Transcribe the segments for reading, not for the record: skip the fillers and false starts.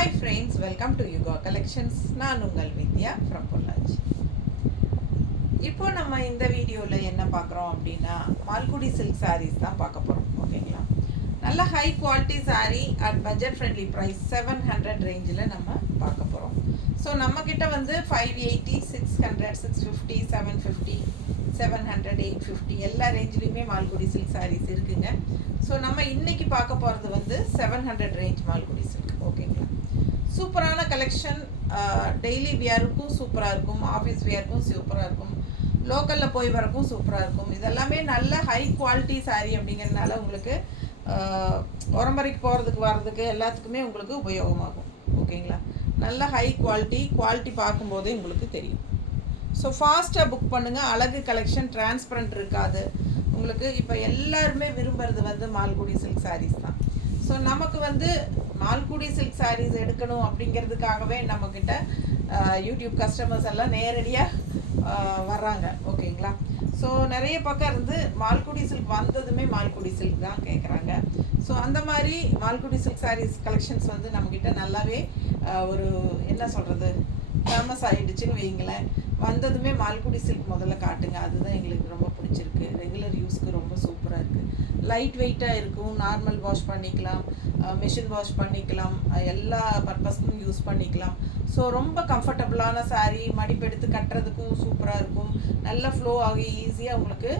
Hi friends, welcome to Yuga collections. நான் உங்கள் வித்யா from Pollachi. இப்போ நம்ம இந்த வீடியோவில் என்ன பார்க்குறோம் அப்படின்னா, மால்குடி சில்க் சாரீஸ் தான் பார்க்க போகிறோம். ஓகேங்களா, நல்ல high quality saree at budget friendly price 700 ரேஞ்சில் நம்ம பார்க்க போகிறோம். ஸோ நம்மக்கிட்ட வந்து 580, 600, 650, 750, 700, 850 எல்லா ரேஞ்சிலையுமே மால்குடி சில்க் சாரீஸ் இருக்குங்க. ஸோ நம்ம இன்றைக்கி பார்க்க போகிறது வந்து 700 ரேஞ்ச் மால்குடி சில்க். ஓகேங்களா, சூப்பரான கலெக்ஷன். டெய்லி வியருக்கும் சூப்பராக இருக்கும், ஆஃபீஸ் வியருக்கும் சூப்பராக இருக்கும், லோக்கலில் போய் வரக்கும் சூப்பராக இருக்கும். இதெல்லாமே நல்ல ஹை குவாலிட்டி சாரீ அப்படிங்கிறதுனால உங்களுக்கு உரம்பரைக்கு போகிறதுக்கு வர்றதுக்கு எல்லாத்துக்குமே உங்களுக்கு உபயோகமாகும். ஓகேங்களா, நல்ல ஹை குவாலிட்டி பார்க்கும்போதே உங்களுக்கு தெரியும். ஸோ ஃபாஸ்ட்டாக புக் பண்ணுங்கள். அழகு கலெக்ஷன், டிரான்ஸ்பரண்ட் இருக்காது உங்களுக்கு. இப்போ எல்லாருமே விரும்புகிறது வந்து மால்குடி சில்க் சாரீஸ் தான். ஸோ நமக்கு வந்து மால்குடி சில்க் சாரீஸ் எடுக்கணும் அப்படிங்கிறதுக்காகவே நம்மக்கிட்ட யூடியூப் கஸ்டமர்ஸ் எல்லாம் நேரடியாக வர்றாங்க. ஓகேங்களா, ஸோ நிறைய பக்கம் இருந்து மால்குடி சில்க் வந்ததுமே மால்குடி சில்க் தான் கேட்குறாங்க. ஸோ அந்த மாதிரி மால்குடி சில்க் சாரீஸ் கலெக்ஷன்ஸ் வந்து நம்மக்கிட்ட நல்லாவே ஒரு என்ன சொல்கிறது ஃபேமஸ் ஆகிடுச்சின்னு வைங்களேன். வந்ததுமே மால்குடி சில்க் முதல்ல காட்டுங்க, அதுதான் எங்களுக்கு ரொம்ப பிடிச்சிருக்கு. ரெகுலர் யூஸ்க்கு ரொம்ப சூப்பராக இருக்குது. லைட் வெயிட்டாக இருக்கும், நார்மல் வாஷ் பண்ணிக்கலாம், மிஷின் வாஷ் பண்ணிக்கலாம், எல்லா பர்பஸ்க்கும் யூஸ் பண்ணிக்கலாம். ஸோ ரொம்ப கம்ஃபர்டபுளான சாரீ, மடிப்பெடுத்து கட்டுறதுக்கும் சூப்பராக இருக்கும். நல்ல ஃப்ளோ ஆகி ஈஸியாக உங்களுக்கு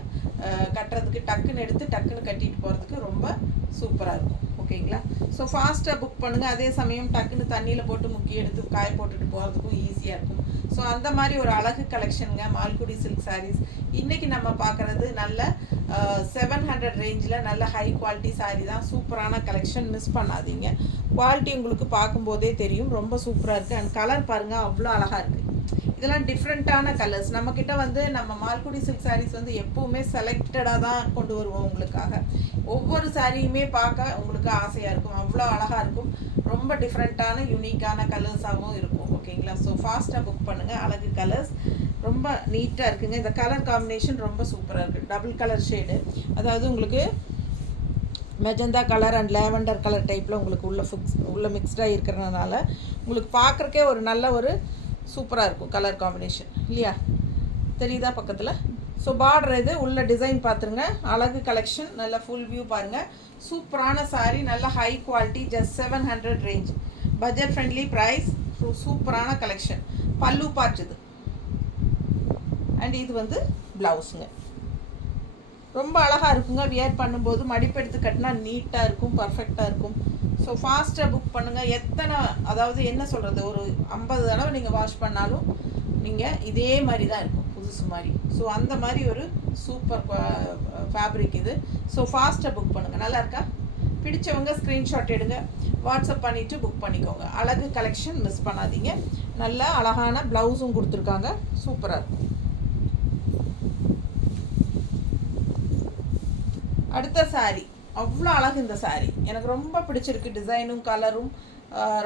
கட்டுறதுக்கு டக்குன்னு எடுத்து டக்குன்னு கட்டிட்டு போகிறதுக்கு ரொம்ப சூப்பராக இருக்கும். ஓகேங்களா, ஸோ ஃபாஸ்ட்டாக புக் பண்ணுங்கள். அதே சமயம் டக்குன்னு தண்ணியில் போட்டு முக்கி எடுத்து காய போட்டுட்டு போகிறதுக்கும் ஈஸியாக இருக்கும். ஸோ அந்த மாதிரி ஒரு அழகு கலெக்ஷனுங்க மால்குடி சில்க் சாரீஸ். இன்றைக்கி நம்ம பார்க்குறது நல்ல 700 ரேஞ்சில் நல்ல ஹை குவாலிட்டி சாரீ தான். சூப்பரான கலெக்ஷன், மிஸ் பண்ணாதீங்க. குவாலிட்டி உங்களுக்கு பார்க்கும்போதே தெரியும், ரொம்ப சூப்பராக இருக்குது. அண்ட் கலர் பாருங்கள், அவ்வளோ அழகாக இருக்குது. இதெல்லாம் டிஃப்ரெண்ட்டான கலர்ஸ். நம்மக்கிட்ட வந்து நம்ம மால்குடி சில்க் சாரீஸ் வந்து எப்போவுமே செலக்டடாக தான் கொண்டு வருவோம் உங்களுக்காக. ஒவ்வொரு சாரியுமே பார்க்க உங்களுக்கு ஆசையாக இருக்கும், அவ்வளோ அழகாக இருக்கும். ரொம்ப டிஃப்ரெண்ட்டான யூனிக்கான கலர்ஸாகவும் இருக்கும். ஓகேங்களா, ஸோ ஃபாஸ்ட்டாக புக் பண்ணுங்கள். அழகு கலர்ஸ், ரொம்ப நீட்டாக இருக்குங்க. இந்த கலர் காம்பினேஷன் ரொம்ப சூப்பராக இருக்குது. டபுள் கலர் ஷேடு, அதாவது உங்களுக்கு magenta colour and lavender colour டைப்பில் உங்களுக்கு உள்ள மிக்ஸ்டாக இருக்கிறதுனால உங்களுக்கு பார்க்குறக்கே ஒரு நல்ல ஒரு சூப்பராக இருக்கும் கலர் காம்பினேஷன் இல்லையா? தெரியுதா பக்கத்தில்? ஸோ பார்டர் இது உள்ள டிசைன் பார்த்துருங்க. அழகு கலெக்ஷன், நல்ல ஃபுல் வியூ பாருங்கள். சூப்பரான சாரீ, நல்ல high quality, just 700 range, budget friendly price. சூப்பரான கலெக்ஷன். பல்லு பார்ட்டுது அண்ட் இது வந்து ப்ளவுஸுங்க. ரொம்ப அழகாக இருக்குங்க. வியர் பண்ணும்போது மடிப்பெடுத்து கட்டினா நீட்டாக இருக்கும், பர்ஃபெக்டாக இருக்கும். ஸோ ஃபாஸ்ட்டாக புக் பண்ணுங்கள். எத்தனை, அதாவது என்ன சொல்கிறது, ஒரு 50 தடவை நீங்கள் வாஷ் பண்ணாலும் நீங்கள் இதே மாதிரி தான் இருக்கும், புதுசு மாதிரி. ஸோ அந்த மாதிரி ஒரு சூப்பர் ஃபேப்ரிக் இது. ஸோ ஃபாஸ்ட்டாக புக் பண்ணுங்கள். நல்லா இருக்கா? பிடிச்சவங்க ஸ்க்ரீன்ஷாட் எடுங்க, வாட்ஸ்அப் பண்ணிவிட்டு புக் பண்ணிக்கோங்க. அழகு கலெக்ஷன், மிஸ் பண்ணாதீங்க. நல்ல அழகான ப்ளவுஸும் கொடுத்துருக்காங்க, சூப்பராக இருக்கும். அடுத்த சாரீ, அவ்வளோ அழகு இந்த சாரீ, எனக்கு ரொம்ப பிடிச்சிருக்கு. டிசைனும் கலரும்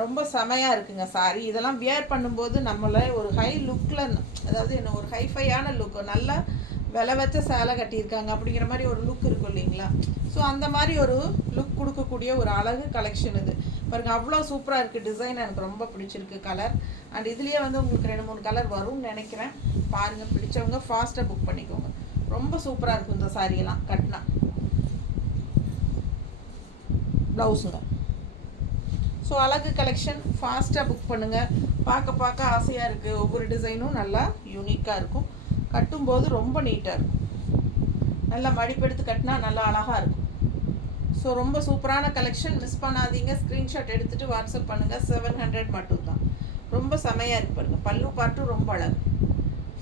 ரொம்ப செமையாக இருக்குங்க சாரீ. இதெல்லாம் வியர் பண்ணும்போது நம்மளை ஒரு ஹை லுக்கில், அதாவது என்ன ஒரு ஹைஃபையான லுக், நல்லா விலை வச்ச சேலை கட்டியிருக்காங்க அப்படிங்கிற மாதிரி ஒரு லுக் இருக்கும் இல்லைங்களா? ஸோ அந்த மாதிரி ஒரு லுக் கொடுக்கக்கூடிய ஒரு அழகு கலெக்ஷன் இது பாருங்கள். அவ்வளோ சூப்பராக இருக்குது. டிசைன் எனக்கு ரொம்ப பிடிச்சிருக்கு, கலர். அண்ட் இதுலேயே வந்து உங்களுக்கு 2-3 கலர் வரும்னு நினைக்கிறேன். பாருங்கள், பிடிச்சவங்க ஃபாஸ்ட்டாக புக் பண்ணிக்கோங்க. ரொம்ப சூப்பராக இருக்கும் இந்த சாரியெல்லாம் கட்டினா. ப்ளவுஸுங்க. ஸோ அழகு கலெக்ஷன், ஃபாஸ்ட்டாக புக் பண்ணுங்கள். பார்க்க ஆசையாக இருக்குது. ஒவ்வொரு டிசைனும் நல்லா யூனிக்காக இருக்கும். கட்டும்போது ரொம்ப நீட்டாக இருக்கும். நல்லா மடிப்பெடுத்து கட்டினா நல்லா அழகாக இருக்கும். ஸோ ரொம்ப சூப்பரான கலெக்ஷன், மிஸ் பண்ணாதீங்க. ஸ்க்ரீன்ஷாட் எடுத்துகிட்டு வாட்ஸ்அப் பண்ணுங்கள். 700 மட்டும்தான். ரொம்ப செமையாக இருக்குது பாருங்கள். பல்லு பார்ட்டும் ரொம்ப அழகு.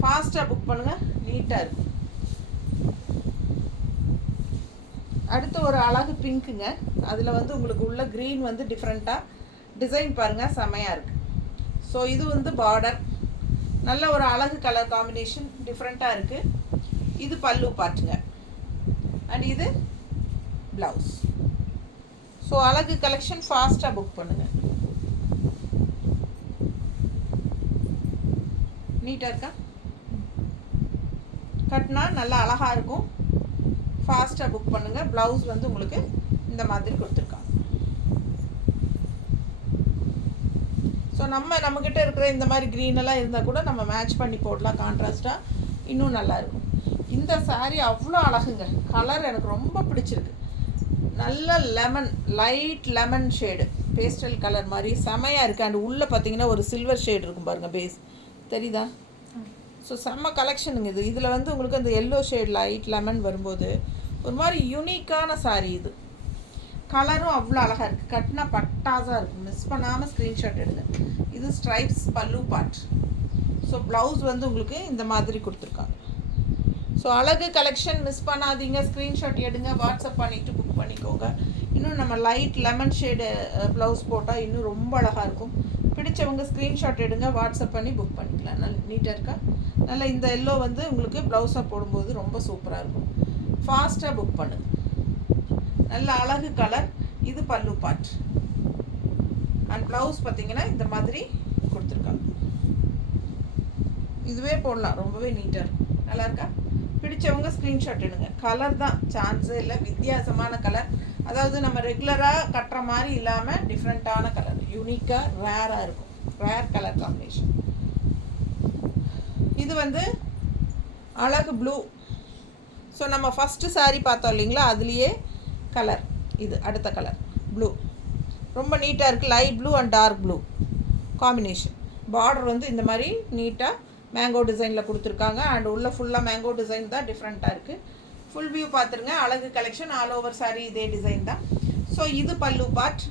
ஃபாஸ்ட்டாக புக் பண்ணுங்கள், நீட்டாக இருக்கும். அடுத்து ஒரு அழகு பிங்க்குங்க. அதில் வந்து உங்களுக்கு உள்ள க்ரீன் வந்து டிஃப்ரெண்ட்டாக டிசைன் பாருங்கள், செமையாக இருக்குது. ஸோ இது வந்து பார்டர், நல்ல ஒரு அழகு கலர் காம்பினேஷன், டிஃப்ரெண்ட்டாக இருக்குது. இது பல்லு பார்ட்டுங்க அண்ட் இது ப்ளவுஸ். ஸோ அழகு கலெக்ஷன், ஃபாஸ்ட்டாக புக் பண்ணுங்கள். நீட்டாக இருக்கா? கட்டினா நல்லா அழகாக இருக்கும். ஃபாஸ்ட்டாக புக் பண்ணுங்கள். ப்ளவுஸ் வந்து உங்களுக்கு இந்த மாதிரி கொடுத்துருக்காங்க. ஸோ நம்மக்கிட்ட இருக்கிற இந்த மாதிரி க்ரீனெல்லாம் இருந்தால் கூட நம்ம மேட்ச் பண்ணி போடலாம் கான்ட்ராஸ்ட்டாக, இன்னும் நல்லாயிருக்கும். இந்த சாரீ அவ்வளோ அழகுங்க. கலர் எனக்கு ரொம்ப பிடிச்சிருக்கு. நல்ல lemon, light lemon shade, pastel colour மாதிரி செமையாக இருக்குது. அண்ட் உள்ளே பார்த்தீங்கன்னா ஒரு சில்வர் ஷேடு இருக்கும் பாருங்கள், பேஸ் தெரியுதா? ஸோ செம்ம கலெக்ஷனுங்க இது. இதில் வந்து உங்களுக்கு அந்த எல்லோ ஷேட் லைட் லெமன் வரும்போது ஒரு மாதிரி யூனிக்கான சாரீ இது. கலரும் அவ்வளோ அழகாக இருக்குது. கட்டினா பட்டாஸாக இருக்கும். மிஸ் பண்ணாமல் ஸ்க்ரீன்ஷாட் எடுங்க. இது ஸ்ட்ரைப்ஸ் பல்லு பார்ட். ஸோ ப்ளவுஸ் வந்து உங்களுக்கு இந்த மாதிரி கொடுத்துருக்காங்க. ஸோ அழகு கலெக்ஷன் மிஸ் பண்ணாதீங்க. ஸ்க்ரீன்ஷாட் எடுங்க, வாட்ஸ்அப் பண்ணிவிட்டு புக் பண்ணிக்கோங்க. இன்னும் நம்ம லைட் லெமன் ஷேடு ப்ளவுஸ் போட்டால் இன்னும் ரொம்ப அழகாக இருக்கும். பிடிச்சவங்க ஸ்க்ரீன்ஷாட் எடுங்க, வாட்ஸ்அப் பண்ணி புக் பண்ணிக்கலாம். நல்ல நீட்டாக இருக்கா? நல்லா இந்த எல்லோ வந்து உங்களுக்கு ப்ளவுஸாக போடும்போது ரொம்ப சூப்பராக இருக்கும். ஃபாஸ்ட்டாக புக் பண்ணுங்கள். நல்ல அழகு கலர். இது பல்லு பார்ட். அண்ட் ப்ளவுஸ் பார்த்தீங்கன்னா இந்த மாதிரி கொடுத்துருக்காங்க. இதுவே போடலாம், ரொம்பவே நீட்டாக இருக்கும். நல்லா இருக்கா? பிடிச்சவங்க ஸ்க்ரீன்ஷாட் எடுங்க. கலர் தான் சான்ஸே இல்லை, வித்தியாசமான கலர். அதாவது நம்ம ரெகுலராக கட்டுற மாதிரி இல்லாமல் டிஃப்ரெண்ட்டான கலர், யூனிக்காக ரேராக இருக்கும். Rare colour combination. இது வந்து அழகு ப்ளூ. ஸோ நம்ம ஃபஸ்ட்டு சாரீ பார்த்தோம் இல்லைங்களா, அதுலேயே கலர் இது அடுத்த கலர் ப்ளூ. ரொம்ப நீட்டாக இருக்குது. Light blue and dark blue combination. Border வந்து இந்த மாதிரி நீட்டாக மேங்கோ டிசைனில் கொடுத்துருக்காங்க. அண்ட் உள்ள ஃபுல்லாக மேங்கோ டிசைன் தான், டிஃப்ரெண்ட்டாக இருக்குது. ஃபுல் வியூ பார்த்துருங்க. அழகு கலெக்ஷன். ஆல் ஓவர் சாரீ இதே டிசைன் தான். ஸோ இது பல்லு பார்ட்.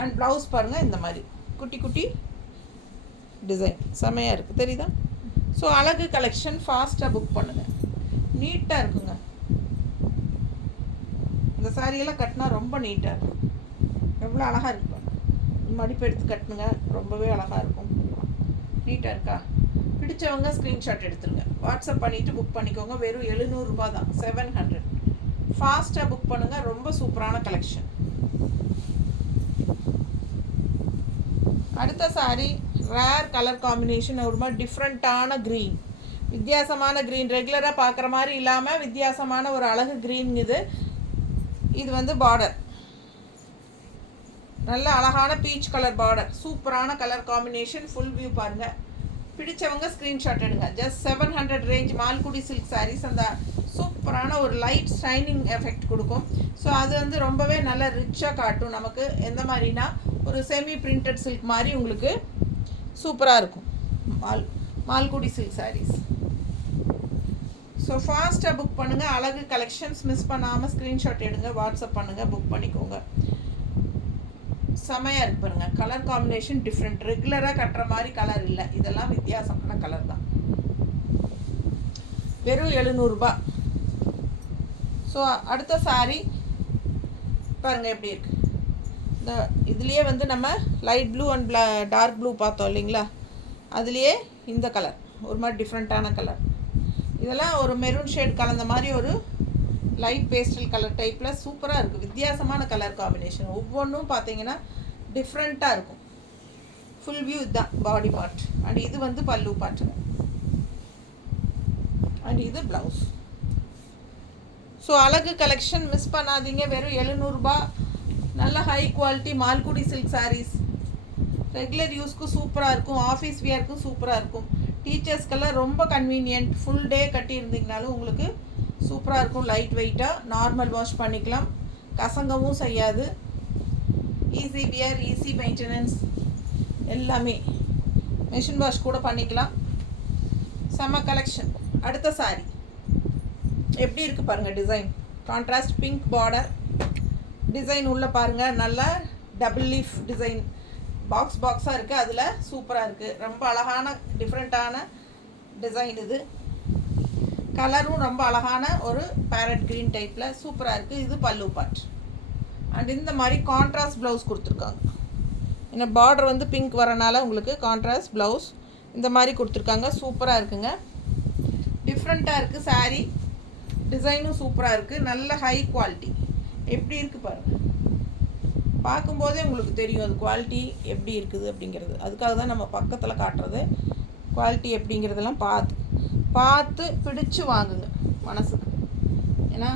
அண்ட் ப்ளவுஸ் பாருங்கள், இந்த மாதிரி குட்டி குட்டி டிசைன் செமையாக இருக்குது, தெரியுதா? ஸோ அழகு கலெக்ஷன். ஃபாஸ்ட்டாக புக் பண்ணுங்கள். நீட்டாக இருக்குங்க. இந்த சாரியெல்லாம் கட்டினா ரொம்ப நீட்டாக இருக்கும். எவ்வளோ அழகாக இருக்கு பாருங்க. மடிப்பு எடுத்து கட்டுனுங்க, ரொம்பவே அழகாக இருக்கும். நீட்டாக இருக்கா? பிடிச்சவங்க ஸ்க்ரீன்ஷாட் எடுத்துருங்க, வாட்ஸ்அப் பண்ணிவிட்டு புக் பண்ணிக்கோங்க. வெறும் 700 ரூபா தான், 700. ஃபாஸ்ட்டாக புக் பண்ணுங்கள். ரொம்ப சூப்பரான கலெக்ஷன். அடுத்த சாரீ ரேர் கலர் காம்பினேஷன். ஒரு மாதிரி டிஃப்ரெண்ட்டான க்ரீன், வித்தியாசமான க்ரீன். ரெகுலராக பார்க்குற மாதிரி இல்லாமல் வித்தியாசமான ஒரு அழகு க்ரீன் இது. இது வந்து பார்டர் நல்ல அழகான பீச் கலர் பார்டர். சூப்பரான கலர் காம்பினேஷன். ஃபுல் வியூ பாருங்கள். பிடிச்சவங்க ஸ்க்ரீன்ஷாட் எடுங்க. Just 700 range Malgudi silk sarees. அந்த சூப்பரான ஒரு லைட் ஷைனிங் எஃபெக்ட் கொடுக்கும். ஸோ அது வந்து ரொம்பவே நல்லா ரிச்சாக காட்டும் நமக்கு. எந்த மாதிரினா ஒரு செமி பிரிண்டட் சில்க் மாதிரி உங்களுக்கு சூப்பராக இருக்கும் மால்குடி சில்க் சாரீஸ். ஸோ ஃபாஸ்ட்டாக புக் பண்ணுங்கள். அழகு கலெக்ஷன்ஸ் மிஸ் பண்ணாமல் ஸ்க்ரீன்ஷாட் எடுங்க, வாட்ஸ்அப் பண்ணுங்கள், புக் பண்ணிக்கோங்க. செமையாக இருக்கு பாருங்கள். Colour combination different. ரெகுலராக கட்டுற மாதிரி கலர் இல்லை, இதெல்லாம் வித்தியாசமான கலர் தான். வெறும் 700 ரூபா. ஸோ அடுத்த சாரீ பாருங்கள் எப்படி இருக்குது. இந்த இதுலேயே வந்து நம்ம light blue and dark blue பார்த்தோம் இல்லைங்களா, அதுலேயே இந்த கலர் ஒரு மாதிரி டிஃப்ரெண்ட்டான கலர். இதெல்லாம் ஒரு மெரூன் ஷேட் கலந்த மாதிரி ஒரு லைட் பேஸ்டல் கலர் டைப்பில் சூப்பராக இருக்குது. வித்தியாசமான கலர் காம்பினேஷன். ஒவ்வொன்றும் பார்த்தீங்கன்னா டிஃப்ரெண்ட்டாக இருக்கும். ஃபுல் வியூ இதுதான் பாடி பார்ட். அண்ட் இது வந்து பல்லு பார்ட்டுங்க. அண்ட் இது ப்ளவுஸ். ஸோ அழகு கலெக்ஷன் மிஸ் பண்ணாதீங்க. வெறும் 700 ரூபா. நல்ல high quality Malgudi silk saris. Regular யூஸ்க்கு சூப்பராக இருக்கும், ஆஃபீஸ் வியர்க்கும் சூப்பராக இருக்கும். டீச்சர்ஸ்க்கெல்லாம் ரொம்ப கன்வீனியன்ட். ஃபுல் டே கட்டியிருந்தீங்கனாலும் உங்களுக்கு சூப்பராக இருக்கும். லைட் வெயிட்டாக நார்மல் வாஷ் பண்ணிக்கலாம், கசங்கவும் செய்யாது. ஈஸி வியர், ஈஸி மெயின்டெனன்ஸ், எல்லாமே மெஷின் வாஷ் கூட பண்ணிக்கலாம். செம்ம கலெக்ஷன். அடுத்த சாரீ எப்படி இருக்குது பாருங்கள். Design contrast pink border design. உள்ளே பாருங்கள், நல்லா டபுள் லீஃப் டிசைன். பாக்ஸாக இருக்குது. அதில் சூப்பராக இருக்குது. ரொம்ப அழகான டிஃப்ரெண்ட்டான டிசைன் இது. கலரும் ரொம்ப அழகான ஒரு பேரட் க்ரீன் டைப்பில் சூப்பராக இருக்குது. இது பல்லு பார்ட். அண்ட் இந்த மாதிரி கான்ட்ராஸ்ட் ப்ளவுஸ் கொடுத்துருக்காங்க. ஏன்னா பார்டர் வந்து பிங்க் வரனால உங்களுக்கு கான்ட்ராஸ்ட் ப்ளவுஸ் இந்த மாதிரி கொடுத்துருக்காங்க. சூப்பராக இருக்குங்க. டிஃப்ரெண்ட்டாக இருக்குது சாரீ. டிசைனும் சூப்பராக இருக்குது. நல்ல ஹை குவாலிட்டி. எப்படி இருக்குது பாருங்கள். பார்க்கும்போதே உங்களுக்கு தெரியும் அது குவாலிட்டி எப்படி இருக்குது அப்படிங்கிறது. அதுக்காக தான் நம்ம பக்கத்தில் காட்டுறது. குவாலிட்டி எப்படிங்கிறதெல்லாம் பார்த்து பிடிச்சு வாங்குங்க மனசுக்கு. ஏன்னா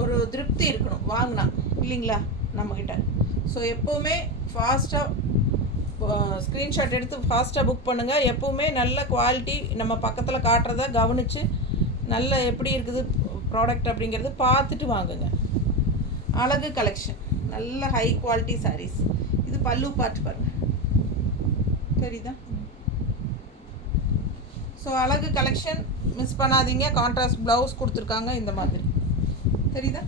ஒரு திருப்தி இருக்கணும் வாங்கினா, இல்லைங்களா? நம்மக்கிட்ட. ஸோ எப்போவுமே ஃபாஸ்ட்டாக ஸ்க்ரீன்ஷாட் எடுத்து ஃபாஸ்ட்டாக புக் பண்ணுங்கள். எப்போவுமே நல்ல குவாலிட்டி நம்ம பக்கத்தில் காட்டுறத கவனித்து நல்ல எப்படி இருக்குது ப்ராடக்ட் அப்படிங்கிறது பார்த்துட்டு வாங்குங்க. அழகு கலெக்ஷன், நல்ல ஹை குவாலிட்டி சாரீஸ். இது பல்லு பார்த்து பாருங்கள், தெரியுதா? ஸோ அழகு கலெக்ஷன் மிஸ் பண்ணாதீங்க. கான்ட்ராஸ்ட் ப்ளவுஸ் கொடுத்துருக்காங்க இந்த மாதிரி, தெரியுதா?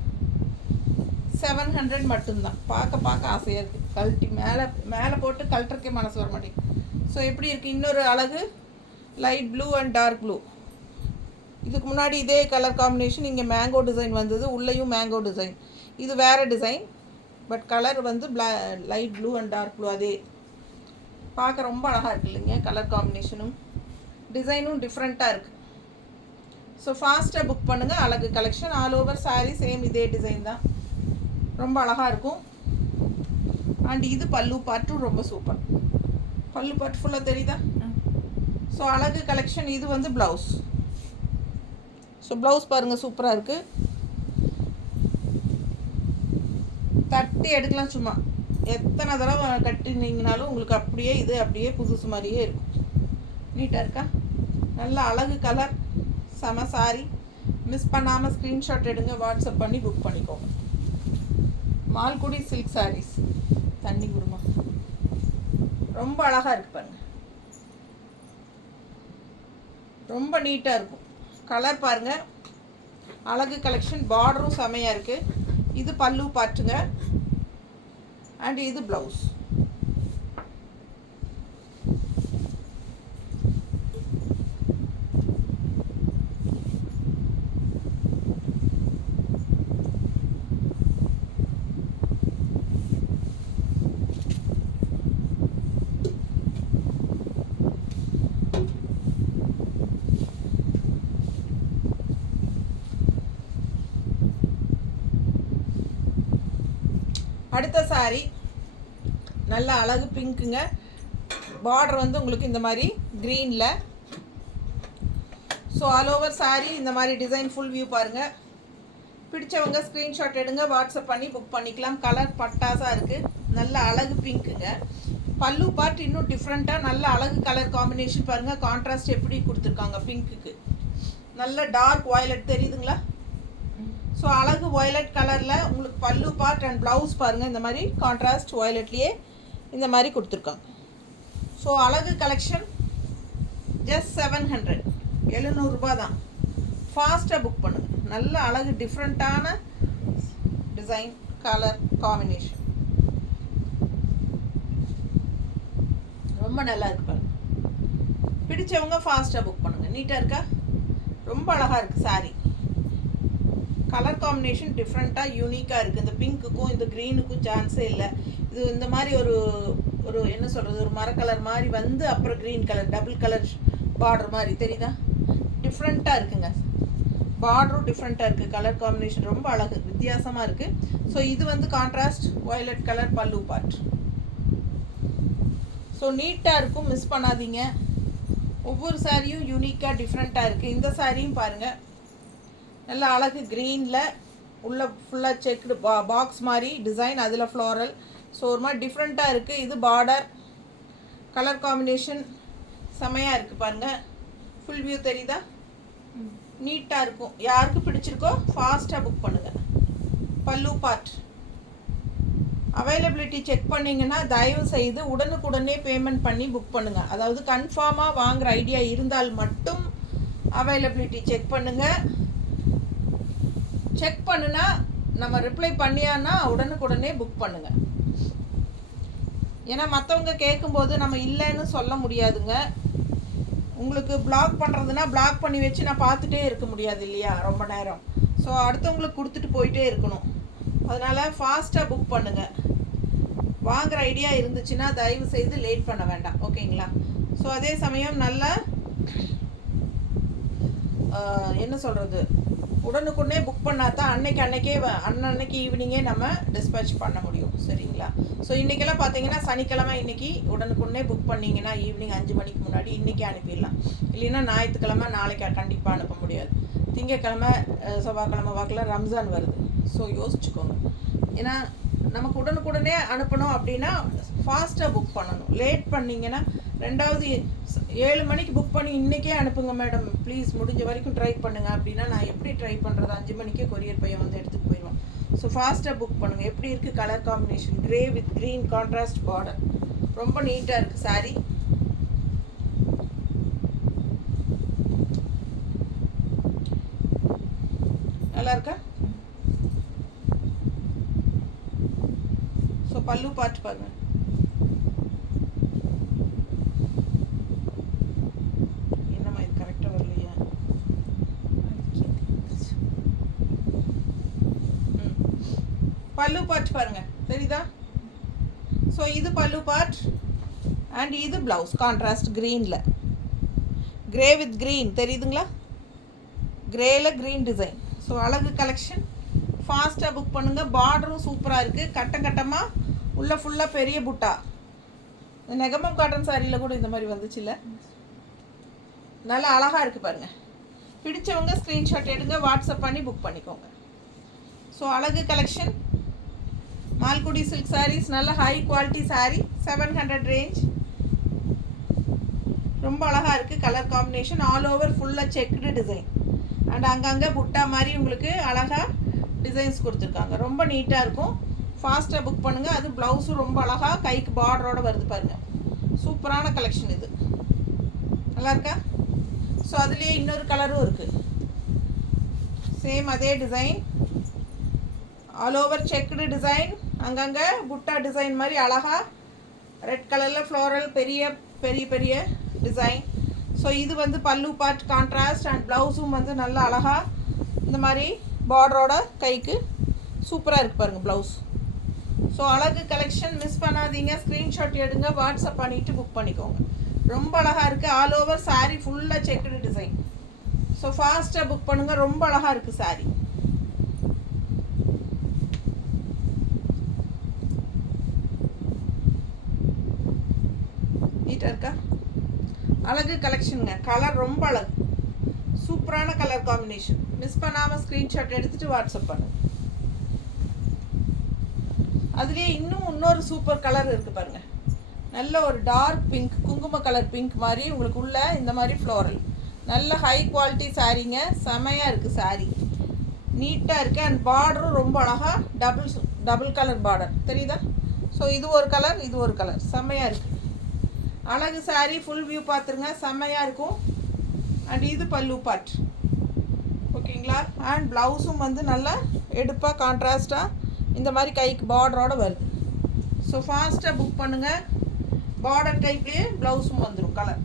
700 மட்டும்தான். பார்க்க ஆசையாக இருக்குது. கழட்டி மேலே போட்டு கழட்டுறக்கே மனசு வர மாட்டேங்குது. ஸோ எப்படி இருக்குது? இன்னொரு அழகு light blue and dark blue. இதுக்கு முன்னாடி இதே கலர் காம்பினேஷன் இங்கே மேங்கோ டிசைன் வந்தது, உள்ளேயும் மேங்கோ டிசைன். இது வேறு டிசைன், பட் கலர் வந்து light blue and dark blue. அதே பார்க்க ரொம்ப அழகாக இருக்குது இல்லைங்க? கலர் காம்பினேஷனும் டிசைனும் டிஃப்ரெண்ட்டாக இருக்குது. ஸோ ஃபாஸ்ட்டாக புக் பண்ணுங்கள். அழகு collection all over sari same இதே டிசைன் தான், ரொம்ப அழகாக இருக்கும். அண்ட் இது பல்லு பார்ட்டும் ரொம்ப சூப்பர். பல்லு பார்ட் ஃபுல்லாக தெரியுதா? ஸோ அழகு கலெக்ஷன். இது வந்து ப்ளவுஸ். ஸோ ப்ளவுஸ் பாருங்கள், சூப்பராக இருக்குது. தட்டி எடுக்கலாம், சும்மா எத்தனை தடவை கட்டினீங்கனாலும் உங்களுக்கு அப்படியே இது அப்படியே புதுசு மாதிரியே இருக்கும். நீட்டாக இருக்கா? நல்ல அழகு கலர், செம சாரி. மிஸ் பண்ணாமல் ஸ்க்ரீன்ஷாட் எடுங்க, வாட்ஸ்அப் பண்ணி புக் பண்ணிக்கோங்க. மால்குடி சில்க் சாரீஸ். தண்ணி குடுமா, ரொம்ப அழகாக இருக்குது பாருங்கள், ரொம்ப நீட்டாக இருக்கும். கலர் பாருங்கள், அழகு கலெக்ஷன். பார்டரும் செமையாக இருக்குது. இது பல்லு பார்ட்டுங்க, அண்ட் இது ப்ளவுஸ். அடுத்த சாரி நல்ல அழகு பிங்க்குங்க. பார்டர் வந்து உங்களுக்கு இந்த மாதிரி க்ரீனில். ஸோ ஆல் ஓவர் சாரி இந்த மாதிரி டிசைன் ஃபுல் வியூ பாருங்கள். பிடிச்சவங்க ஸ்க்ரீன்ஷாட் எடுங்க, வாட்ஸ்அப் பண்ணி புக் பண்ணிக்கலாம். கலர் பட்டாசாக இருக்குது, நல்ல அழகு பிங்க்குங்க. பல்லு பார்ட் இன்னும் டிஃப்ரெண்ட்டாக நல்ல அழகு கலர் காம்பினேஷன் பாருங்கள். கான்ட்ராஸ்ட் எப்படி கொடுத்துருக்காங்க பிங்க்குக்கு. நல்ல டார்க் வயலட் தெரியுதுங்களா? ஸோ அழகு வயலட் கலரில் உங்களுக்கு பல்லு பார்ட் அண்ட் ப்ளவுஸ் பாருங்கள். இந்த மாதிரி கான்ட்ராஸ்ட் வயலட்லேயே இந்த மாதிரி கொடுத்துருக்காங்க. ஸோ அழகு கலெக்ஷன் ஜஸ்ட் 700, 700 ரூபா தான். ஃபாஸ்ட்டாக புக் பண்ணுங்கள். நல்ல அழகு டிஃப்ரெண்ட்டான டிசைன், கலர் காம்பினேஷன் ரொம்ப நல்லா இருக்கு பாருங்கள். பிடிச்சவங்க ஃபாஸ்ட்டாக புக் பண்ணுங்கள். நீட்டாக இருக்கா? ரொம்ப அழகாக இருக்குது சாரி. கலர் காம்பினேஷன் டிஃப்ரெண்ட்டாக யூனிக்காக இருக்குது. இந்த பிங்க்குக்கும் இந்த க்ரீனுக்கும் சான்ஸே இல்லை. இது இந்த மாதிரி ஒரு என்ன சொல்கிறது, ஒரு மர கலர் மாதிரி வந்து அப்புறம் green colour double colour border மாதிரி தெரியுதா? டிஃப்ரெண்ட்டாக இருக்குங்க. பார்டரும் டிஃப்ரெண்ட்டாக இருக்குது. கலர் காம்பினேஷன் ரொம்ப அழகு, வித்தியாசமாக இருக்குது. ஸோ இது வந்து கான்ட்ராஸ்ட் வயலட் கலர் பல்லு பார்ட். ஸோ நீட்டாக இருக்கும், மிஸ் பண்ணாதீங்க. ஒவ்வொரு சாரியும் யூனிக்காக டிஃப்ரெண்ட்டாக இருக்குது. இந்த சாரியும் பாருங்கள், நல்ல அழகு க்ரீனில் உள்ள ஃபுல்லாக செக்குடு பாக்ஸ் மாதிரி டிசைன், அதில் ஃப்ளோரல். ஸோ ஒரு மாதிரி டிஃப்ரெண்ட்டாக இருக்குது. இது பார்டர், கலர் காம்பினேஷன் செமையாக இருக்குது பாருங்கள். ஃபுல் வியூ தெரியுதா? நீட்டாக இருக்கும். யாருக்கு பிடிச்சிருக்கோ ஃபாஸ்ட்டாக புக் பண்ணுங்கள். பல்லு பார்ட் அவைலபிலிட்டி செக் பண்ணிங்கன்னா தயவு செய்து உடனுக்குடனே பேமெண்ட் பண்ணி புக் பண்ணுங்கள். அதாவது கன்ஃபார்மாக வாங்குகிற ஐடியா இருந்தால் மட்டும் அவைலபிலிட்டி செக் பண்ணுங்கள். செக் பண்ணுனா நம்ம ரிப்ளை பண்ணியான்னா உடனுக்குடனே புக் பண்ணுங்கள். ஏன்னா மற்றவங்க கேட்கும்போது நம்ம இல்லைன்னு சொல்ல முடியாதுங்க. உங்களுக்கு பிளாக் பண்ணுறதுனா பிளாக் பண்ணி வச்சு நான் பார்த்துட்டே இருக்க முடியாது இல்லையா ரொம்ப நேரம். ஸோ அடுத்தவங்களுக்கு கொடுத்துட்டு போயிட்டே இருக்கணும். அதனால் ஃபாஸ்ட்டாக புக் பண்ணுங்கள். வாங்குகிற ஐடியா இருந்துச்சுன்னா தயவு செய்து லேட் பண்ண வேண்டாம், ஓகேங்களா? ஸோ அதே சமயம் நல்ல என்ன சொல்கிறது, உடனுக்குடனே புக் பண்ணால் தான் அன்னைக்கு ஈவினிங்கே நம்ம டிஸ்பேச் பண்ண முடியும், சரிங்களா? ஸோ இன்றைக்கெல்லாம் பார்த்தீங்கன்னா சனிக்கிழமை, இன்றைக்கி உடனுக்குடனே புக் பண்ணிங்கன்னா ஈவினிங் 5 மணிக்கு முன்னாடி இன்றைக்கி அனுப்பிடலாம். இல்லைன்னா ஞாயிற்றுக்கிழமை நாளைக்கு கண்டிப்பாக அனுப்ப முடியாது. திங்கக்கிழமை செவ்வாய்க்கிழமை வாக்கில் ரம்ஜான் வருது. ஸோ யோசிச்சுக்கோங்க. ஏன்னா நமக்கு உடனுக்குடனே அனுப்பணும் அப்படின்னா ஃபாஸ்ட்டாக புக் பண்ணணும். லேட் பண்ணிங்கன்னா, ரெண்டாவது 7 மணிக்கு புக் பண்ணி இன்றைக்கே அனுப்புங்க மேடம் ப்ளீஸ், முடிஞ்ச வரைக்கும் ட்ரை பண்ணுங்கள் அப்படின்னா நான் எப்படி ட்ரை பண்ணுறது? 5 மணிக்கே கொரியர் பையன் வந்து எடுத்துகிட்டு போயிடுவான். ஸோ ஃபாஸ்ட்டாக புக் பண்ணுங்கள். எப்படி இருக்குது colour combination? Grey with green contrast border, ரொம்ப நீட்டாக இருக்குது சாரீ. நல்லா இருக்கா? ஸோ பல்லு பார்த்து பாருங்க. என்னம்மா இது கரெக்டாக வரலையா? பல்லு பார்த்து பாருங்க, தெரியுதா? ஸோ இது பல்லு பார்ட் அண்ட் இது ப்ளவுஸ் கான்ட்ராஸ்ட் க்ரீனில், கிரே வித் க்ரீன் தெரியுதுங்களா? கிரேல க்ரீன் டிசைன். ஸோ அழகு கலெக்ஷன், ஃபாஸ்ட்டாக புக் பண்ணுங்கள். பார்டரும் சூப்பராக இருக்குது, கட்டம் கட்டமாக உள்ள ஃபுல்லாக பெரிய புட்டா. நெகமம் காட்டன் சாரியில் கூட இந்த மாதிரி வந்துச்சு இல்லை? நல்லா அழகாக இருக்குது பாருங்கள். பிடிச்சவங்க ஸ்க்ரீன்ஷாட் எடுங்க, வாட்ஸ்அப் பண்ணி புக் பண்ணிக்கோங்க. ஸோ அழகு கலெக்ஷன் மால்குடி சில்க் சாரீஸ், நல்ல ஹை குவாலிட்டி சாரீ, 700 ரேஞ்ச். ரொம்ப அழகாக இருக்குது கலர் காம்பினேஷன். ஆல் ஓவர் ஃபுல்லாக செக்குடு டிசைன் அண்ட் அங்கங்கே புட்டா மாதிரி உங்களுக்கு அழகாக டிசைன்ஸ் கொடுத்துருக்காங்க. ரொம்ப நீட்டாக இருக்கும். ஃபாஸ்ட்டாக புக் பண்ணுங்கள். அது ப்ளவுஸும் ரொம்ப அழகாக கைக்கு பார்டரோடு வருது பாருங்கள். சூப்பரான கலெக்ஷன் இது. நல்லா இருக்கா? ஸோ அதுலேயே இன்னொரு கலரும் இருக்குது, சேம் அதே design, all over checked design, அங்கங்கே புட்டா டிசைன் மாதிரி அழகாக ரெட் கலரில் ஃப்ளோரல் பெரிய பெரிய பெரிய டிசைன். ஸோ இது வந்து பல்லு பார்ட் கான்ட்ராஸ்ட் அண்ட் ப்ளவுஸும் வந்து நல்லா அழகாக இந்த மாதிரி பார்டரோட கைக்கு சூப்பராக இருக்குது பாருங்கள் ப்ளவுஸ். ஸோ அழகு கலெக்ஷன் மிஸ் பண்ணாதீங்க. ஸ்க்ரீன்ஷாட் எடுங்க, வாட்ஸ்அப் பண்ணிவிட்டு புக் பண்ணிக்கோங்க. ரொம்ப அழகாக இருக்குது. ஆல் ஓவர் சாரீ ஃபுல்லாக செக்குடு டிசைன். ஸோ ஃபாஸ்ட்டாக புக் பண்ணுங்கள். ரொம்ப அழகாக இருக்குது சாரீ. நீட்டாக இருக்கா? அழகு கலெக்ஷனுங்க. கலர் ரொம்ப அழகு, சூப்பரான கலர் காம்பினேஷன். மிஸ் பண்ணாமல் ஸ்க்ரீன்ஷாட் எடுத்துகிட்டு வாட்ஸ்அப் பண்ணுங்கள். அதுலேயே இன்னொரு சூப்பர் கலர் இருக்குது பாருங்கள். நல்ல ஒரு டார்க் பிங்க், குங்கும கலர் பிங்க் மாதிரி உங்களுக்கு உள்ள இந்த மாதிரி ஃப்ளோரல். நல்ல ஹை குவாலிட்டி சாரீங்க, செமையாக இருக்குது சாரீ, நீட்டாக இருக்குது. அண்ட் பார்டரும் ரொம்ப அழகாக டபுள் கலர் பார்டர் தெரியுதா? ஸோ இது ஒரு கலர், இது ஒரு கலர், செம்மையாக இருக்குது. அழகு சாரீ, ஃபுல் வியூ பார்த்துருங்க, செம்மையாக இருக்கும். அண்ட் இது பல்லு பார்ட், ஓகேங்களா? அண்ட் ப்ளவுஸும் வந்து நல்லா எடுப்பாக கான்ட்ராஸ்ட்டாக இந்த மாதிரி கைக்கு பார்டரோடு வருது. ஸோ ஃபாஸ்ட்டாக புக் பண்ணுங்கள். பார்டர் டைப்லேயே ப்ளவுஸும் வந்துடும் கலர்.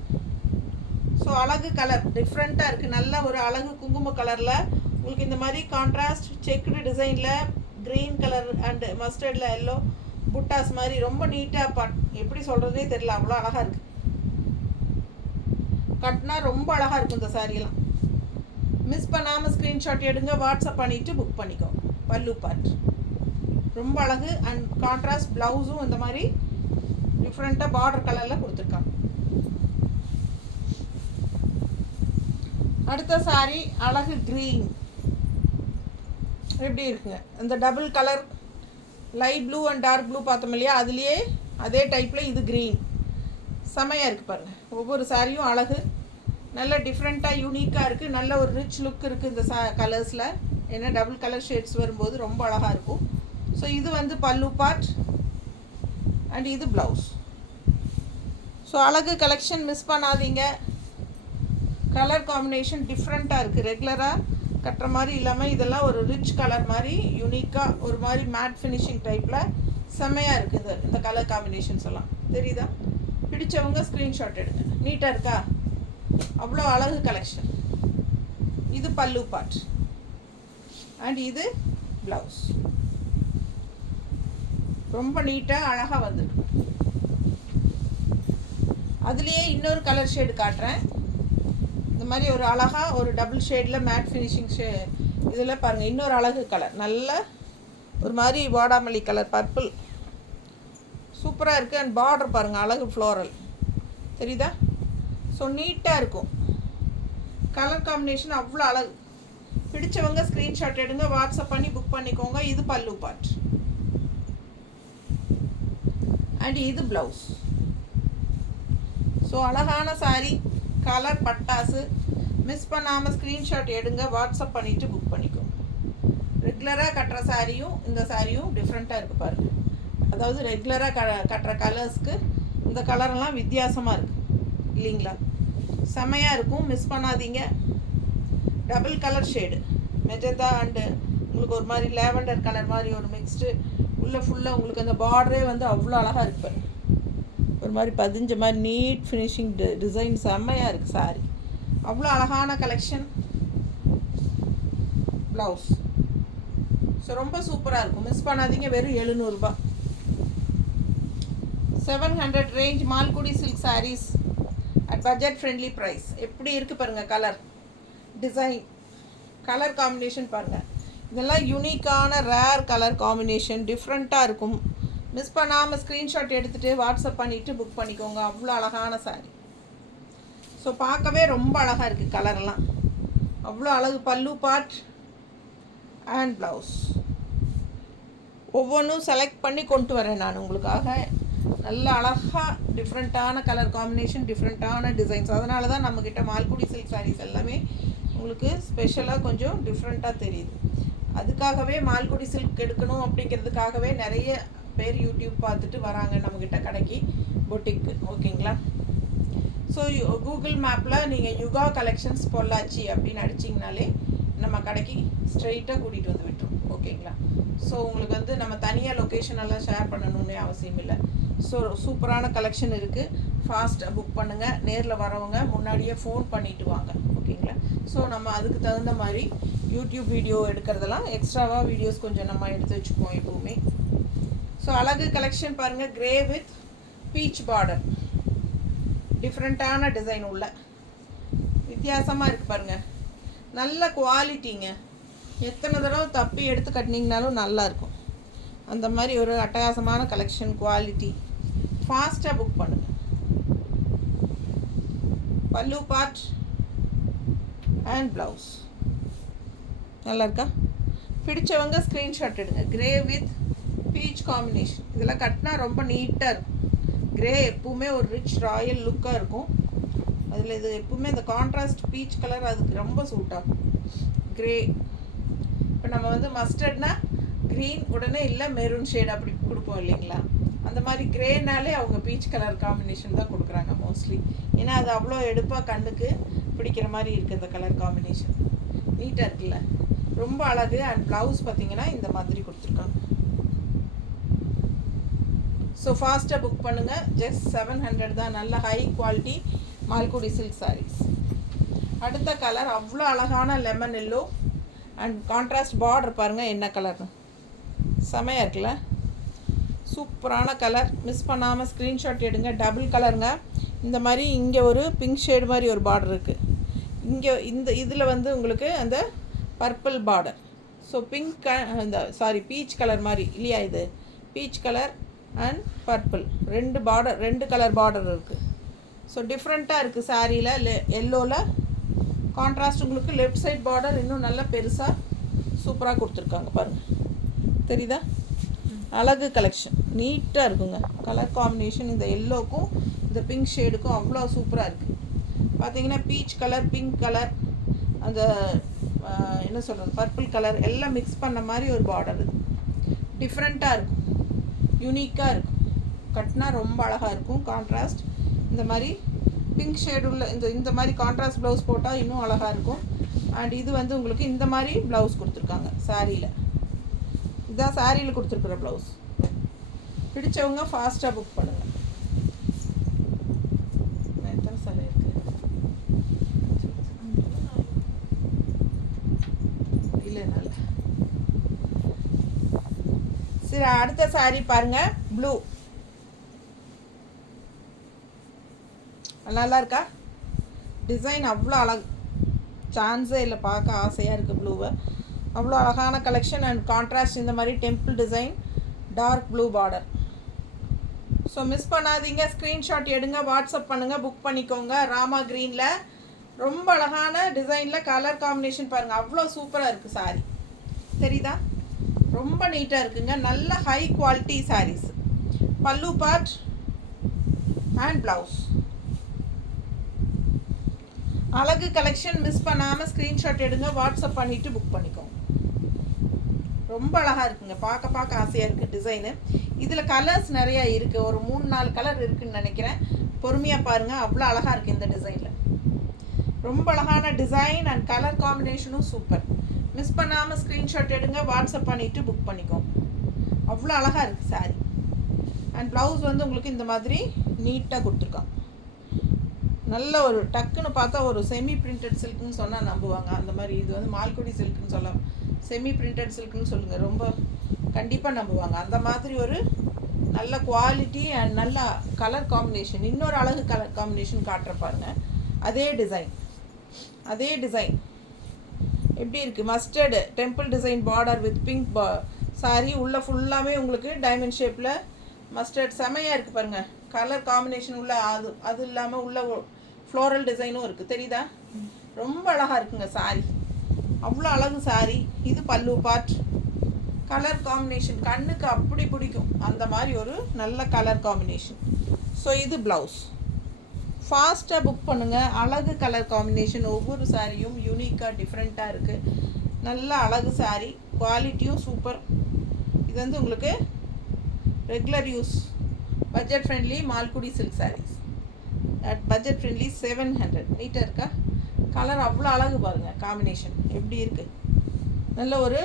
ஸோ அழகு கலர் டிஃப்ரெண்ட்டாக இருக்குது. நல்ல ஒரு அழகு குங்கும கலரில் உங்களுக்கு இந்த மாதிரி கான்ட்ராஸ்ட் செக்குடு டிசைனில் க்ரீன் கலர் அண்டு மஸ்டர்டில் எல்லோ புட்டாஸ் மாதிரி ரொம்ப நீட்டாக எப்படி சொல்கிறதே தெரியல, அவ்வளோ அழகாக இருக்குது. கட்டினா ரொம்ப அழகாக இருக்கும் இந்த சாரியெல்லாம். மிஸ் பண்ணாமல் ஸ்க்ரீன்ஷாட் எடுங்க, வாட்ஸ்அப் பண்ணிவிட்டு புக் பண்ணிக்கோ. பல்லு பார்ட் ரொம்ப அழகு. அண்ட் கான்ட்ராஸ்ட் ப்ளவுஸும் இந்த மாதிரி டிஃப்ரெண்ட்டாக பார்டர் கலரில் கொடுத்துருக்காங்க. அடுத்த சாரீ அழகு க்ரீன். எப்படி இருக்குங்க? இந்த double colour light blue and dark blue பார்த்தோம் இல்லையா, அதுலேயே அதே டைப்பில் இது க்ரீன், செமையாக இருக்குது பாருங்கள். ஒவ்வொரு சாரியும் அழகு, நல்ல டிஃப்ரெண்ட்டாக யூனிக்காக இருக்குது. நல்ல ஒரு ரிச் லுக் இருக்குது இந்த கலர்ஸில். ஏன்னா டபுள் கலர் ஷேட்ஸ் வரும்போது ரொம்ப அழகாக இருக்கும். ஸோ இது வந்து பல்லு பார்ட் அண்ட் இது ப்ளவுஸ். ஸோ அழகு கலெக்ஷன் மிஸ் பண்ணாதீங்க. கலர் காம்பினேஷன் டிஃப்ரெண்ட்டாக இருக்குது, ரெகுலராக கட்டுற மாதிரி இல்லாமல் இதெல்லாம் ஒரு ரிச் கலர் மாதிரி யூனிக்காக ஒரு மாதிரி மேட் ஃபினிஷிங் டைப்பில் செம்மையாக இருக்குது இந்த கலர் காம்பினேஷன்ஸ் எல்லாம். தெரியுதா? பிடிச்சவங்க ஸ்க்ரீன்ஷாட் எடுங்க. நீட்டாக இருக்கா? அவ்வளோ அழகு கலெக்ஷன். இது பல்லு பார்ட் அண்ட் இது ப்ளவுஸ். ரொம்ப நீட்டாக அழகாக வந்துருக்கு. அதுலேயே இன்னொரு கலர் ஷேடு காட்டுறேன். இந்த மாதிரி ஒரு அழகாக ஒரு டபுள் ஷேடில் மேட் ஃபினிஷிங் இதில் பாருங்கள் இன்னொரு அழகு கலர், நல்ல ஒரு மாதிரி வாடாமல்லி கலர் பர்பிள், சூப்பராக இருக்குது. அண்ட் பார்டர் பாருங்கள் அழகு ஃப்ளோரல், தெரியுதா? ஸோ நீட்டாக இருக்கும். கலர் காம்பினேஷன் அவ்வளோ அழகு. பிடிச்சவங்க ஸ்க்ரீன்ஷாட் எடுங்க, வாட்ஸ்அப் பண்ணி புக் பண்ணிக்கோங்க. இது பல்லு பார்ட். அண்ட் இது ப்ளவுஸ். ஸோ அழகான சாரீ, கலர் பட்டாசு. மிஸ் பண்ணாமல் ஸ்க்ரீன்ஷாட் எடுங்க, வாட்ஸ்அப் பண்ணிவிட்டு புக் பண்ணிக்கோங்க. ரெகுலராக கட்டுற சாரியும் இந்த சாரியும் டிஃப்ரெண்ட்டாக இருக்குது பாருங்கள். அதாவது ரெகுலராக கட்டுற கலர்ஸ்க்கு இந்த கலரெல்லாம் வித்தியாசமாக இருக்குது இல்லைங்களா? செம்மையாக இருக்கும், மிஸ் பண்ணாதீங்க. Double colour shade magenta and உங்களுக்கு ஒரு மாதிரி லேவண்டர் கலர் மாதிரி ஒரு மிக்ஸ்டு உள்ளே ஃபுல்லாக உங்களுக்கு அந்த பார்டரே வந்து அவ்வளோ அழகாக இருக்குது. ஒரு மாதிரி பதிஞ்ச மாதிரி நீட் ஃபினிஷிங் டிசைன் செம்மையாக இருக்குது சாரி. அவ்வளோ அழகான கலெக்ஷன். ப்ளவுஸ் ஸோ ரொம்ப சூப்பராக இருக்கும், மிஸ் பண்ணாதீங்க. வெறும் 700 ரூபா. 700 range Malgudi silk sarees at budget friendly price. எப்படி இருக்குது பாருங்கள், கலர் டிசைன், கலர் காம்பினேஷன் பாருங்கள். இதெல்லாம் யூனிக்கான ரேர் கலர் காம்பினேஷன், டிஃப்ரெண்ட்டாக இருக்கும். மிஸ் பண்ணாமல் ஸ்க்ரீன்ஷாட் எடுத்துகிட்டு வாட்ஸ்அப் பண்ணிவிட்டு புக் பண்ணிக்கோங்க. அவ்வளோ அழகான சாரீ. ஸோ பார்க்கவே ரொம்ப அழகாக இருக்குது கலரெல்லாம், அவ்வளோ அழகு. பல்லு பார்ட் அண்ட் ப்ளவுஸ் ஒவ்வொன்றும் செலக்ட் பண்ணி கொண்டு வரேன் நான் உங்களுக்காக. நல்ல அழகாக டிஃப்ரெண்ட்டான கலர் காம்பினேஷன், டிஃப்ரெண்ட்டான டிசைன்ஸ். அதனால தான் நம்மக்கிட்ட மால்குடி சில்க் சாரீஸ் எல்லாமே உங்களுக்கு ஸ்பெஷலாக கொஞ்சம் டிஃப்ரெண்ட்டாக தெரியுது. அதுக்காகவே மால்குடி சில்க் எடுக்கணும் அப்படிங்கிறதுக்காகவே நிறைய பேர் யூடியூப் பார்த்துட்டு வராங்க நம்மக்கிட்ட கடைக்கு, பொட்டிக்கு. ஓகேங்களா? ஸோ கூகுள் மேப்பில் நீங்கள் யுகா கலெக்ஷன்ஸ் பொள்ளாச்சி அப்படின்னு அடிச்சிங்கனாலே நம்ம கடைக்கு ஸ்ட்ரெயிட்டாக கூட்டிகிட்டு வந்து விட்டுரும். ஓகேங்களா? ஸோ உங்களுக்கு வந்து நம்ம தனியாக லொக்கேஷனெல்லாம் ஷேர் பண்ணணுன்னே அவசியம் இல்லை. ஸோ சூப்பரான கலெக்ஷன் இருக்குது. ஃபாஸ்ட்டாக புக் பண்ணுங்கள். நேரில் வரவங்க முன்னாடியே ஃபோன் பண்ணிவிட்டு வாங்க. ஓகேங்களா? ஸோ நம்ம அதுக்கு தகுந்த மாதிரி யூடியூப் வீடியோ எடுக்கிறதெல்லாம் எக்ஸ்ட்ராவாக வீடியோஸ் கொஞ்சம் நம்ம எடுத்து வச்சுக்குவோம் எப்போவுமே. ஸோ அழகு கலெக்ஷன் பாருங்கள். கிரே வித் பீச் பார்டர், டிஃப்ரெண்ட்டான டிசைன் உள்ள வித்தியாசமாக இருக்குது பாருங்கள். நல்ல குவாலிட்டிங்க. எத்தனை தடவை தப்பி எடுத்து கட்டினீங்கனாலும் நல்லாயிருக்கும். அந்த மாதிரி ஒரு அட்டகாசமான கலெக்ஷன், குவாலிட்டி. ஃபாஸ்ட்டாக புக் பண்ணுங்கள். பல்லு பார்ட் அண்ட் ப்ளவுஸ் நல்லா இருக்கா? பிடிச்சவங்க ஸ்க்ரீன்ஷாட் எடுங்க. Grey with beach combination. இதெல்லாம் கட்டினா ரொம்ப நீட்டாக இருக்கும். கிரே எப்பவுமே ஒரு ரிச் ராயல் லுக்காக இருக்கும். அதில் இது எப்பவுமே இந்த கான்ட்ராஸ்ட் பீச் கலர் அதுக்கு ரொம்ப சூட் ஆகும். கிரே இப்போ நம்ம வந்து மஸ்டர்ட்னா க்ரீன் உடனே இல்லை மெரூன் ஷேட் அப்படி கொடுப்போம் இல்லைங்களா? அந்த மாதிரி கிரேனாலே அவங்க பீச் கலர் காம்பினேஷன் தான் கொடுக்குறாங்க மோஸ்ட்லி. ஏன்னா அது அவ்வளோ எடுப்பாக கண்ணுக்கு பிடிக்கிற மாதிரி இருக்குது இந்த கலர் காம்பினேஷன். நீட்டாக இருக்குல்ல, ரொம்ப அழகு. அண்ட் ப்ளவுஸ் பார்த்தீங்கன்னா இந்த மாதிரி கொடுத்துருக்காங்க. ஸோ ஃபாஸ்ட்டாக புக் பண்ணுங்கள். ஜஸ்ட் 700 தான். நல்ல high quality Malgudi silk sarees. அடுத்த கலர் அவ்வளோ அழகான lemon yellow and contrast border பாருங்கள் என்ன கலர்னு. செமையாக இருக்குல்ல, சூப்பரான கலர். மிஸ் பண்ணாமல் ஸ்க்ரீன்ஷாட் எடுங்க. டபுள் கலருங்க. இந்த மாதிரி இங்கே ஒரு பிங்க் ஷேடு மாதிரி ஒரு பார்டர் இருக்குது. இங்கே இந்த இதில் வந்து உங்களுக்கு அந்த பர்பிள் பார்டர். ஸோ பிங்க் இந்த பீச் கலர் மாதிரி இல்லையா? இது பீச் கலர் அண்ட் பர்பிள் ரெண்டு கலர் பார்டர் இருக்குது. ஸோ டிஃப்ரெண்ட்டாக இருக்குது சாரியில். எல்லோவில் கான்ட்ராஸ்ட் உங்களுக்கு லெஃப்ட் சைட் பார்டர் இன்னும் நல்லா பெருசாக சூப்பராக கொடுத்துருக்காங்க பாருங்கள். தெரியுதா? அழகு கலெக்ஷன், நீட்டாக இருக்குங்க. கலர் காம்பினேஷன் இந்த எல்லோக்கும் இந்த பிங்க் ஷேடுக்கும் அவ்வளோ சூப்பராக இருக்குது. பார்த்தீங்கன்னா பீச் கலர், பிங்க் கலர், அந்த என்ன சொல்கிறது பர்பிள் கலர் எல்லாம் மிக்ஸ் பண்ண மாதிரி ஒரு பார்டர். இது டிஃப்ரெண்ட்டாக இருக்கும், யூனிக்காக இருக்கும். கட்டினா ரொம்ப அழகாக இருக்கும். கான்ட்ராஸ்ட் இந்த மாதிரி பிங்க் ஷேடு உள்ள இந்த மாதிரி கான்ட்ராஸ்ட் ப்ளவுஸ் போட்டால் இன்னும் அழகாக இருக்கும். அண்ட் இது வந்து உங்களுக்கு இந்த மாதிரி ப்ளவுஸ் கொடுத்துருக்காங்க சாரியில். இதுதான் சாரியில் கொடுத்துருக்குற ப்ளவுஸ். பிடிச்சவங்க ஃபாஸ்ட்டாக புக் பண்ணுங்கள். எத்தனை சாரி இருக்குது? இல்லை நல்ல. சரி, அடுத்த சாரி பாருங்கள். ப்ளூ நல்லா இருக்கா? டிசைன் அவ்வளோ அழகு, சான்ஸே இல்லை. பார்க்க ஆசையாக இருக்குது ப்ளூவை. அவ்வளோ அழகான கலெக்ஷன் அண்ட் கான்ட்ராஸ்ட் இந்த மாதிரி temple design, dark blue border. So miss பண்ணாதீங்க. ஸ்க்ரீன்ஷாட் எடுங்க, வாட்ஸ்அப் பண்ணுங்கள், புக் பண்ணிக்கோங்க. ராமா க்ரீனில் ரொம்ப அழகான டிசைனில் கலர் காம்பினேஷன் பாருங்கள். அவ்வளோ சூப்பராக இருக்குது சாரி. தெரியுதா? ரொம்ப நீட்டாக இருக்குங்க. நல்ல ஹை குவாலிட்டி சாரீஸ். பல்லு பார்ட் அண்ட் ப்ளவுஸ். அழகு கலெக்ஷன் மிஸ் பண்ணாமல் ஸ்க்ரீன்ஷாட் எடுங்க, வாட்ஸ்அப் பண்ணிவிட்டு புக் பண்ணிக்கோங்க. ரொம்ப அழகாக இருக்குங்க, பார்க்க பார்க்க ஆசையாக இருக்குது டிசைனு. இதில் கலர்ஸ் நிறையா இருக்குது, ஒரு 3-4 கலர் இருக்குதுன்னு நினைக்கிறேன். பொறுமையாக பாருங்கள், அவ்வளோ அழகாக இருக்குது இந்த டிசைனில். ரொம்ப அழகான டிசைன் அண்ட் கலர் காம்பினேஷனும் சூப்பர். மிஸ் பண்ணாமல் ஸ்க்ரீன்ஷாட் எடுங்க, வாட்ஸ்அப் பண்ணிவிட்டு புக் பண்ணிக்கோங்க. அவ்வளோ அழகாக இருக்குது சாரீ. அண்ட் ப்ளவுஸ் வந்து உங்களுக்கு இந்த மாதிரி நீட்டாக கொடுத்துருக்காங்க. நல்ல ஒரு டக்குன்னு பார்த்தா ஒரு செமி பிரிண்டட் சில்க்குன்னு சொன்னால் நம்புவாங்க. அந்த மாதிரி இது வந்து மால்குடி சில்க்குன்னு சொல்லலாம், செமி பிரிண்டட் சில்க்குன்னு சொல்லுங்கள், ரொம்ப கண்டிப்பாக நம்புவாங்க. அந்த மாதிரி ஒரு நல்ல குவாலிட்டி அண்ட் நல்ல கலர் காம்பினேஷன். இன்னொரு அழகு கலர் காம்பினேஷன் காட்டுற பாருங்க. அதே டிசைன் எப்படி இருக்குது? Mustard temple design border with pink sorry. உள்ள ஃபுல்லாமே உங்களுக்கு டைமண்ட் ஷேப்பில் மஸ்டர்ட் செமையாக இருக்குது பாருங்கள். கலர் காம்பினேஷன் உள்ள அது இல்லாமல் உள்ள ஃப்ளோரல் டிசைனும் இருக்குது, தெரியுதா? ரொம்ப அழகாக இருக்குங்க சாரி, அவ்வளோ அழகு சாரி. இது பல்லு பார்ட். கலர் காம்பினேஷன் கண்ணுக்கு அப்படி பிடிக்கும், அந்த மாதிரி ஒரு நல்ல கலர் காம்பினேஷன். ஸோ இது ப்ளவுஸ். ஃபாஸ்ட்டாக புக் பண்ணுங்கள். அழகு கலர் காம்பினேஷன், ஒவ்வொரு சாரியும் யூனிக்காக டிஃப்ரெண்ட்டாக இருக்குது. நல்ல அழகு சாரி, குவாலிட்டியும் சூப்பர். இது வந்து உங்களுக்கு regular use budget friendly Malgudi silk sarees at budget friendly 700. நீட்டாக இருக்கா? கலர் அவ்வளோ அழகு பாருங்கள், காம்பினேஷன் எப்படி இருக்குது. நல்ல ஒரு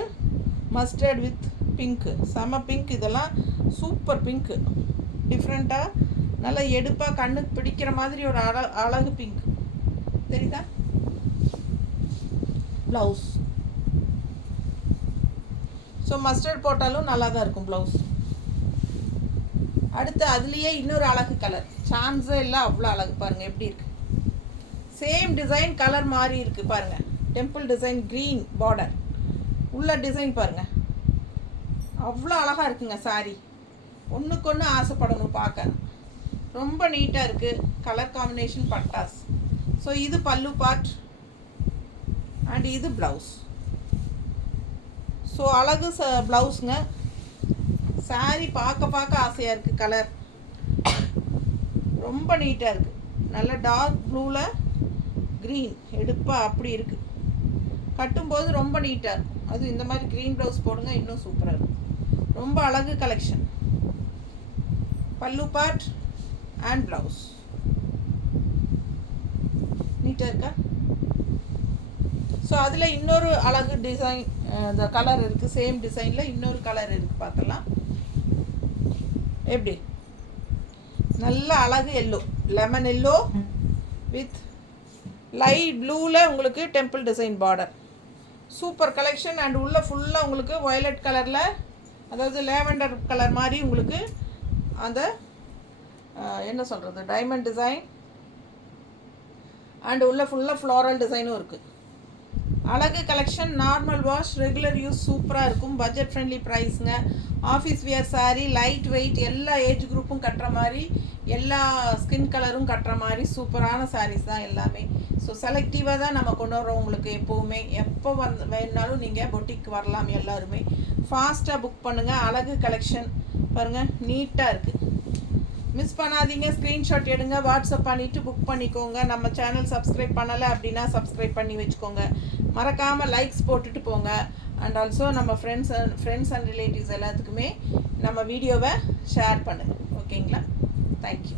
மஸ்டர்ட் வித் பிங்க்கு, செம பிங்க். இதெல்லாம் சூப்பர் பிங்க்கு, டிஃப்ரெண்ட்டாக நல்லா எடுப்பாக கண்ணுக்கு பிடிக்கிற மாதிரி ஒரு அழகு பிங்க், தெரியுதா? ப்ளவுஸ். ஸோ மஸ்டர்ட் போட்டாலும் நல்லா தான் இருக்கும் ப்ளவுஸ். அடுத்து அதுலேயே இன்னொரு அழகு கலர், சான்ஸே இல்லை, அவ்வளோ அழகு பாருங்கள் எப்படி இருக்குது. சேம் டிசைன், கலர் மாதிரி இருக்குது பாருங்கள். டெம்பிள் டிசைன், க்ரீன் பார்டர், உள்ள டிசைன் பாருங்கள், அவ்வளோ அழகாக இருக்குங்க சாரி. ஒன்றுக்கு ஒன்று ஆசைப்படணும் பார்க்க, ரொம்ப நீட்டாக இருக்குது. கலர் காம்பினேஷன் பட்டாஸ். ஸோ இது பல்லு பார்ட் அண்ட் இது ப்ளவுஸ். ஸோ அழகு ப்ளவுஸுங்க. சாரி பார்க்க ஆசையாக இருக்குது. கலர் ரொம்ப நீட்டாக இருக்குது. நல்ல டார்க் ப்ளூவில் க்ரீன் எடுப்பாக அப்படி இருக்குது. கட்டும்போது ரொம்ப நீட்டாக இருக்கும். அது இந்த மாதிரி க்ரீன் ப்ளவுஸ் போடுங்க, இன்னும் சூப்பராக இருக்கும். ரொம்ப அழகு கலெக்ஷன். பல்லு பார்ட் அண்ட் ப்ளவுஸ் நீட்டாக இருக்கா? ஸோ அதில் இன்னொரு அழகு டிசைன், இந்த கலர் இருக்குது. சேம் டிசைனில் இன்னொரு கலர் இருக்குது, பார்த்துடலாம். எப்படி நல்ல அழகு yellow, lemon yellow with light ப்ளூவில் உங்களுக்கு temple design border. Super collection. And உள்ள ஃபுல்லாக உங்களுக்கு வயலட் கலரில், அதாவது லேவெண்டர் கலர் மாதிரி உங்களுக்கு அந்த என்ன சொல்கிறது டைமண்ட் டிசைன். அண்ட் உள்ள ஃபுல்லாக ஃப்ளோரல் டிசைனும் இருக்குது. அழகு collection, normal wash, regular use, சூப்பராக இருக்கும். பட்ஜெட் ஃப்ரெண்ட்லி ப்ரைஸுங்க. Office wear saree, light weight, எல்லா ஏஜ் குரூப்பும் கட்டுற மாதிரி, எல்லா ஸ்கின் கலரும் கட்டுற மாதிரி சூப்பரான சாரீஸ் தான் எல்லாமே. ஸோ செலக்டிவாக தான் நம்ம கொண்டு வரோம் உங்களுக்கு. எப்போவுமே எப்போ வேணுனாலும் நீங்கள் பொட்டிக்கு வரலாம் எல்லாருமே. ஃபாஸ்ட்டாக புக் பண்ணுங்கள். அழகு கலெக்ஷன் பாருங்கள், நீட்டாக இருக்குது. மிஸ் பண்ணாதீங்க, ஸ்க்ரீன்ஷாட் எடுங்க, வாட்ஸ்அப் பண்ணிவிட்டு புக் பண்ணிக்கோங்க. நம்ம சேனல் சப்ஸ்கிரைப் பண்ணலை அப்படின்னா சப்ஸ்கிரைப் பண்ணி வச்சுக்கோங்க. மறக்காமல் லைக்ஸ் போட்டுட்டு போங்க. அண்ட் ஆல்சோ நம்ம ஃப்ரெண்ட்ஸ் அண்ட் ரிலேட்டிவ்ஸ் எல்லாத்துக்குமே நம்ம வீடியோவை ஷேர் பண்ணுங்கள். ஓகேங்களா? தேங்க்யூ.